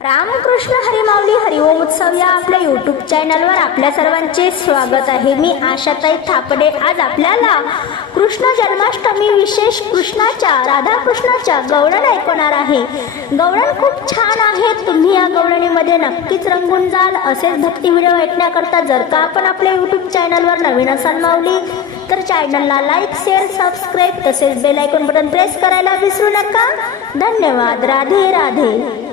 रामकृष्ण हरिमावली हरिओम उत्सव या आपल्या यूट्यूब चॅनलवर आपल्या सर्वांचे स्वागत आहे. मी आशाताई थापडे. आज आपल्याला कृष्ण जन्माष्टमी विशेष कृष्णाच्या राधाकृष्णाच्या गवळण ऐकवणार आहे. गवळण खूप छान आहे. तुम्ही या गवळणीमध्ये नक्कीच रंगून जाल. असेच भक्ती व्हिडिओ ऐकण्याकरता जर का आपण आपल्या यूट्यूब चॅनलवर नवीन असाल माऊली तर चॅनलला लाईक शेअर सबस्क्राईब तसेच बेल आयकॉन बटन प्रेस करायला विसरू नका. धन्यवाद. राधे राधे.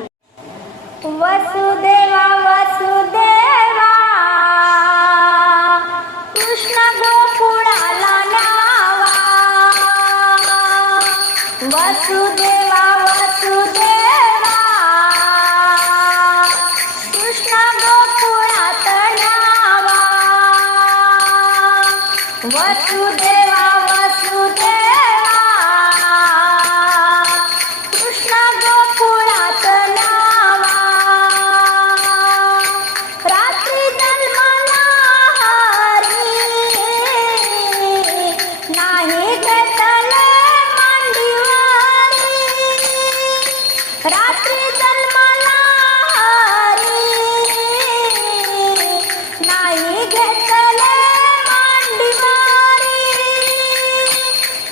वसुदेवा वसुदेवा कृष्ण गोकुळात नावा वसुदेवा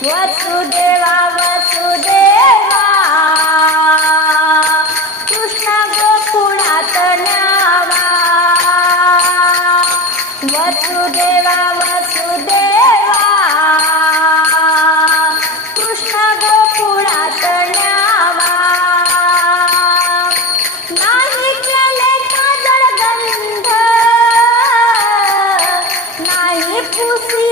वसुदेवा वसुदेवा कृष्ण गोकुळात न्यावा. वसुदेवा वसुदेवा कृष्ण गोकुळात न्यावा. नाही केले काजळ गंध नाही पुसी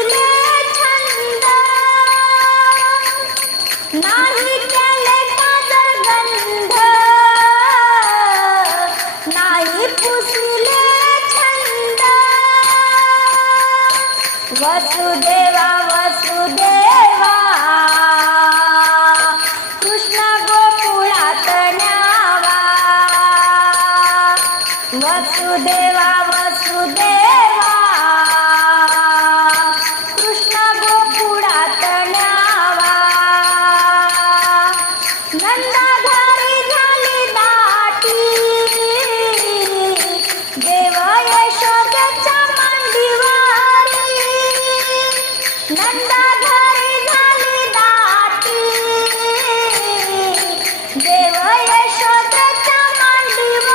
वसुदेवा वसुदेवा कृष्ण गोकुळात न्यावा. वसुदेवा वसुदेवा झाली दाटी देव मांडीवारी.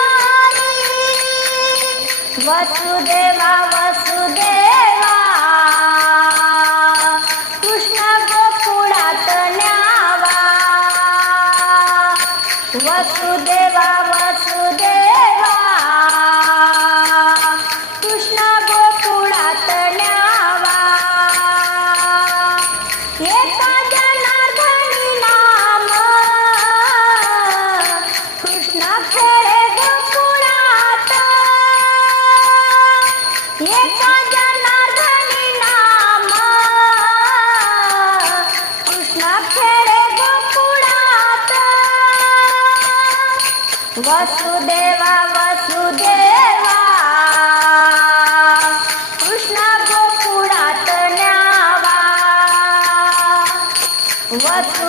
वसुदेवा वसुदेवा. कृष्ण गोकुळात न्यावा. वसुदेवा वसुदेवा. वसुदेवा वसुदेवा कृष्ण गोकुळात न्यावा. वसु